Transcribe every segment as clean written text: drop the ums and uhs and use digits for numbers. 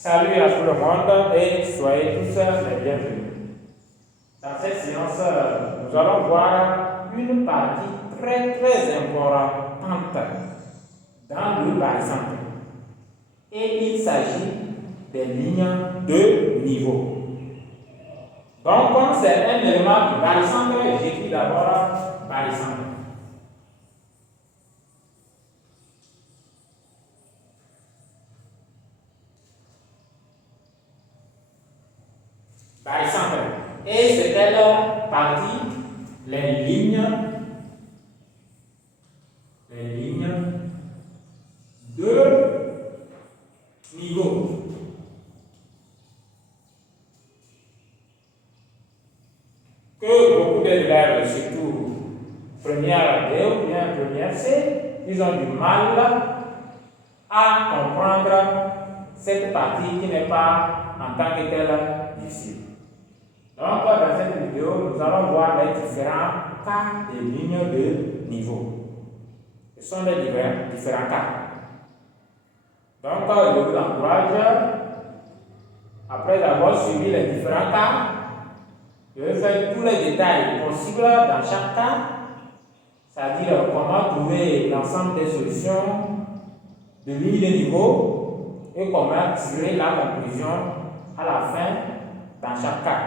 Salut à tout le monde et soyez tous les bienvenus. Dans cette séance, nous allons voir une partie très importante dans le barycentre. Et il s'agit des lignes de niveau. Donc, comme c'est un élément du barycentre, j'écris d'abord barycentre. Barycentre. Et c'est quelle partie? Les lignes de niveau. Que beaucoup d'élèves, surtout première D ou bien première C, ils ont du mal à comprendre cette partie qui n'est pas en tant que telle ici. Donc, dans cette vidéo, nous allons voir les différents cas des lignes de niveau. Ce sont les différents cas. Donc, je vous encourage, après avoir suivi les différents cas, je vais faire tous les détails possibles dans chaque cas, c'est-à-dire comment trouver l'ensemble des solutions de lignes de niveau et comment tirer la conclusion à la fin dans chaque cas.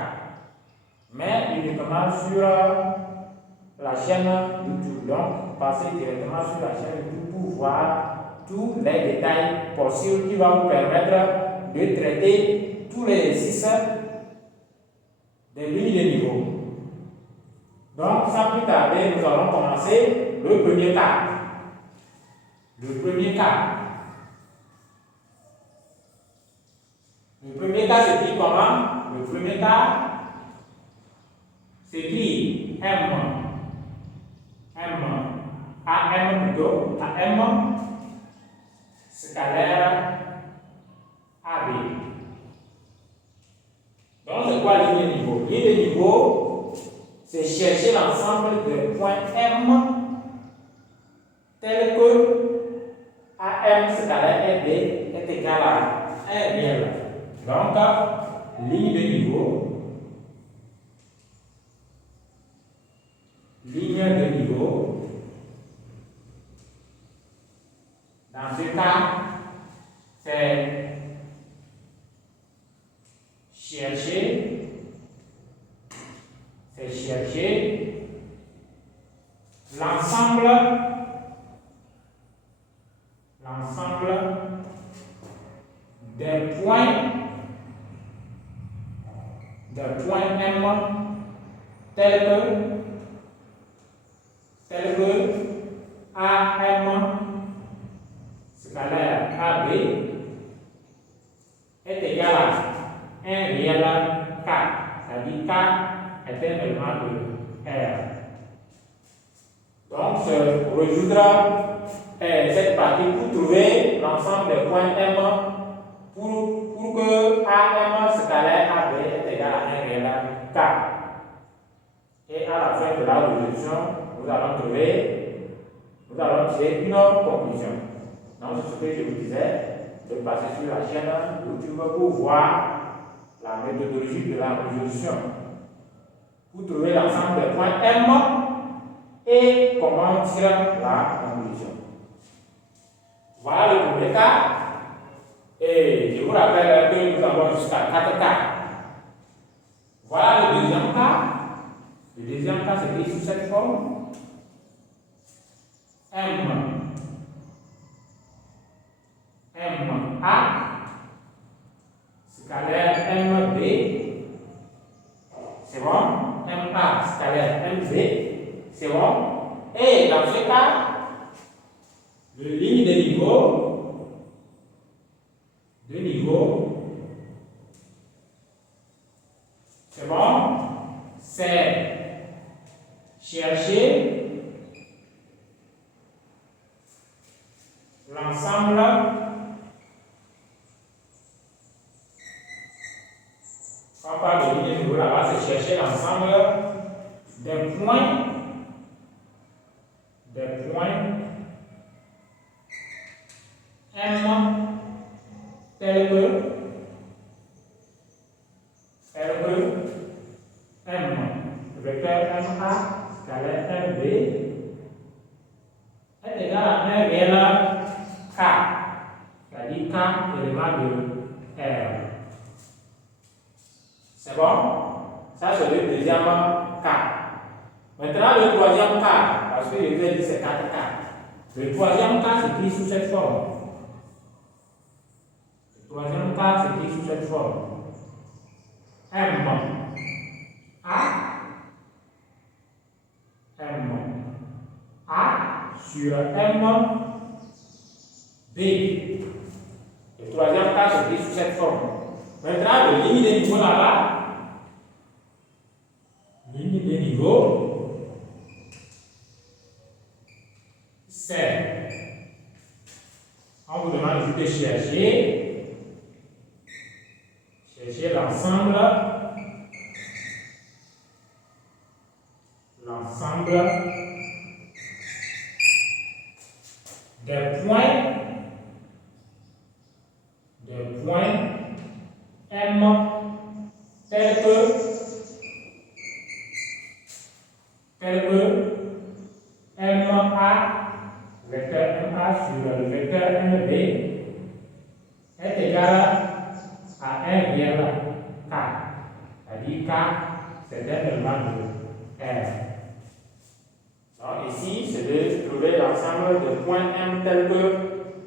Mais uniquement sur la chaîne YouTube. Donc, passez directement sur la chaîne YouTube pour voir tous les détails possibles qui vont vous permettre de traiter tous les exercices des lignes de niveau. Donc, sans plus tarder, nous allons commencer le premier cas. Le premier cas s'écrit comment? Le premier cas s'écrit M, AM plutôt, AM scalaire AB. Donc, c'est quoi ligne de niveau? Ligne de niveau, c'est chercher l'ensemble des points M tels que AM scalaire AB est égal à 1 réel. Donc, ligne de niveau, dans ce cas, c'est chercher l'ensemble des points M tels que AM scalaire AB est égal à 1 réel K, c'est-à-dire K est un élément de R. Donc, se résoudre cette partie pour trouver l'ensemble des points M pour que AM scalaire AB est égal à 1 réel K. Et à la fin de la résolution, nous allons tirer une conclusion. Donc, c'est ce que je vous disais, de passer sur la chaîne YouTube pour voir la méthodologie de la résolution. Pour trouver l'ensemble des points M et comment tirer la conclusion. Voilà le premier cas. Et je vous rappelle que nous avons jusqu'à 4 cas. Voilà le deuxième cas. Le deuxième cas, c'est sous cette forme. MA scalaire MB, c'est bon. MA scalaire MB, c'est bon. Et dans ce cas, le ligne de niveau, c'est bon. C'est chercher l'ensemble on parle de ligne de niveau là-bas, c'est chercher l'ensemble des points M tels que c'est-à-dire K élément de R. C'est bon? Ça, c'est le deuxième K. Maintenant, le troisième K, parce que je vais dire c'est 4K. Le troisième K s'écrit sous cette forme. Le troisième K s'écrit sous cette forme. M A sur M B. Le troisième K s'écrit sous cette forme. Maintenant, le ligne des niveaux là-bas. Ligne des niveaux, c'est, on vous demande juste de chercher l'ensemble des points M tels que MA, vecteur MA sur le vecteur MB est égal à 1 réel K. C'est-à-dire K, c'est un élément de R. Donc ici, c'est de trouver l'ensemble de points M tels que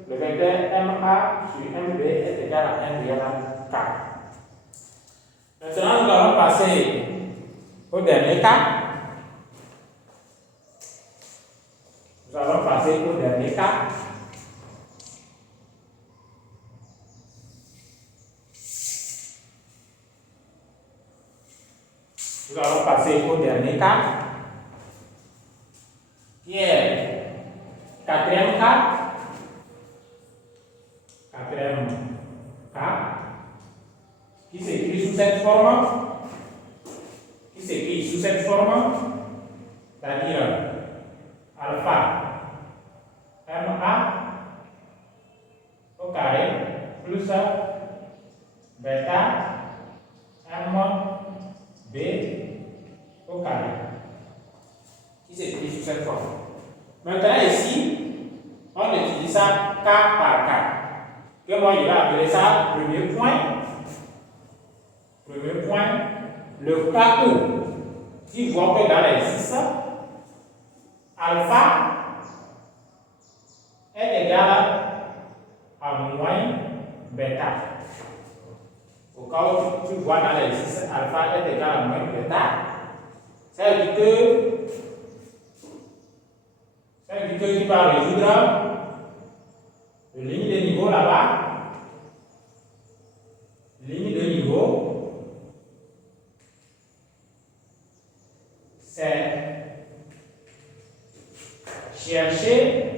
le vecteur MA sur MB est égal à 1 réel K. Maintenant, nous allons passer au dernier cas. Nous allons passer au dernier cas. Nous allons passer au dernier cas, qui est quatrième cas. Quatrième cas, qui s'écrit sous cette forme. C'est-à-dire alpha MA au carré plus bêta MB au carré, qui s'écrit sous cette forme. Maintenant ici, on utilise ça K par K, que moi je vais appeler ça premier point, le K1. Si vous voyez que dans l'exercice, alpha est égal à moins bêta. Au cas où tu vois dans l'exercice, alpha est égal à moins bêta, ça veut dire que tu vas résoudre la ligne de niveau là-bas. Ligne de niveau, c'est chercher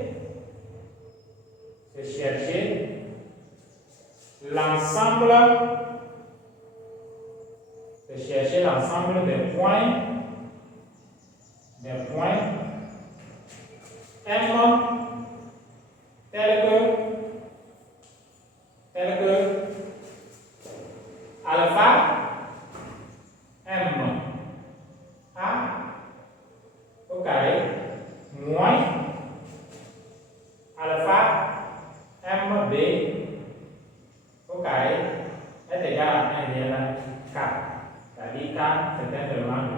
l'ensemble des points M tels que alpha M A au carré moins alpha M B au carré est égal à 1 réel K. C'est-à-dire K, c'est un élément de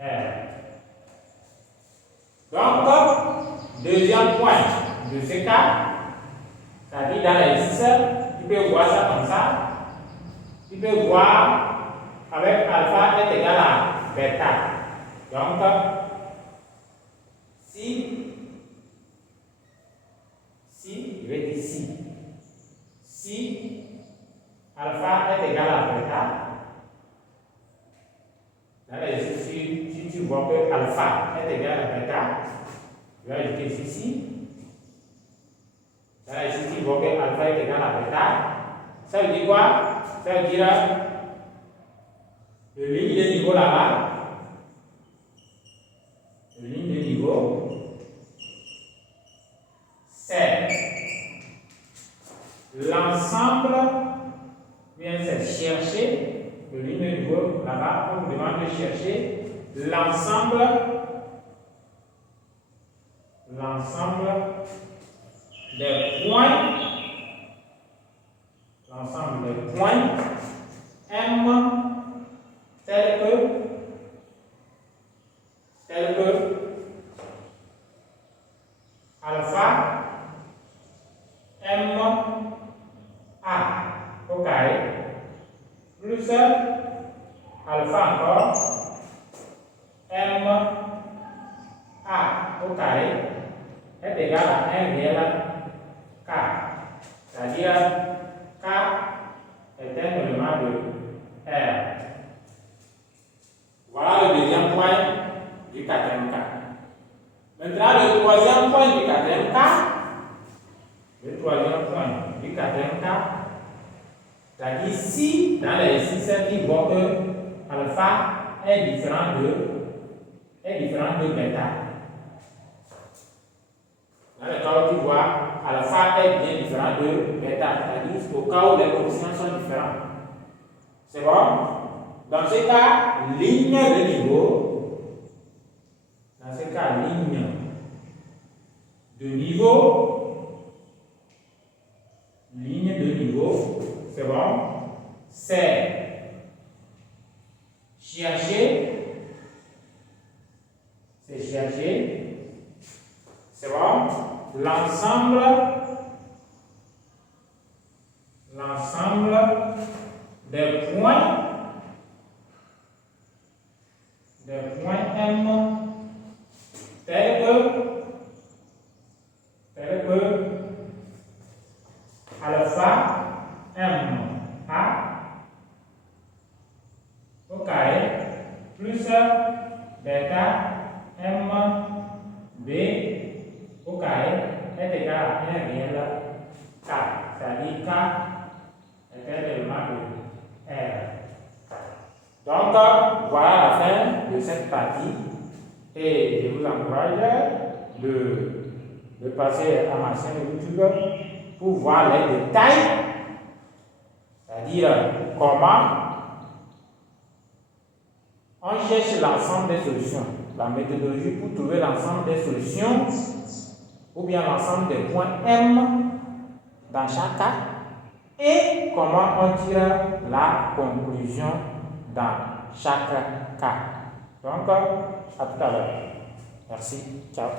R. Donc, deuxième point de ce cas, c'est-à-dire dans l'exercice, tu peux voir ça comme ça. Tu peux voir avec alpha est égal à bêta. Donc, si, je vais dire si alpha est égal à bêta, dans l'exercice, si tu vois que alpha est égal à bêta, je vais ajouter ici. Dans l'exercice, tu vois que alpha est égal à bêta. Ça veut dire quoi? Ça veut dire le ligne de niveau là-bas. Le ligne de niveau, c'est l'ensemble, bien c'est chercher le ligne de niveau là-bas. On vous demande de chercher l'ensemble des points plus alpha encore m a au carré est égal à 1 réel k. C'est-à-dire k est un élément de R. Voilà le deuxième point du quatrième cas. Maintenant, le troisième point du quatrième cas. Le troisième point du quatrième cas. C'est-à-dire si dans l'exercice qui voit que alpha est différent de bêta. Dans le cas où tu vois alpha est bien différent de bêta, c'est-à-dire au cas où les coefficients sont différents. C'est bon? Dans ce cas, ligne de niveau. Dans ce cas, ligne de niveau. Ligne de niveau. C'est bon? C'est chercher. C'est bon? L'ensemble des points M tels que alpha M A au carré plus bêta M B au carré est égal à 1 réel K. C'est-à-dire K est un élément de R. Donc, voilà la fin de cette partie et je vous encourage de passer à ma chaîne YouTube pour voir les détails, c'est-à-dire comment on cherche l'ensemble des solutions, la méthodologie pour trouver l'ensemble des solutions ou bien l'ensemble des points M dans chaque cas et comment on tire la conclusion dans chaque cas. Donc, à tout à l'heure. Merci. Ciao.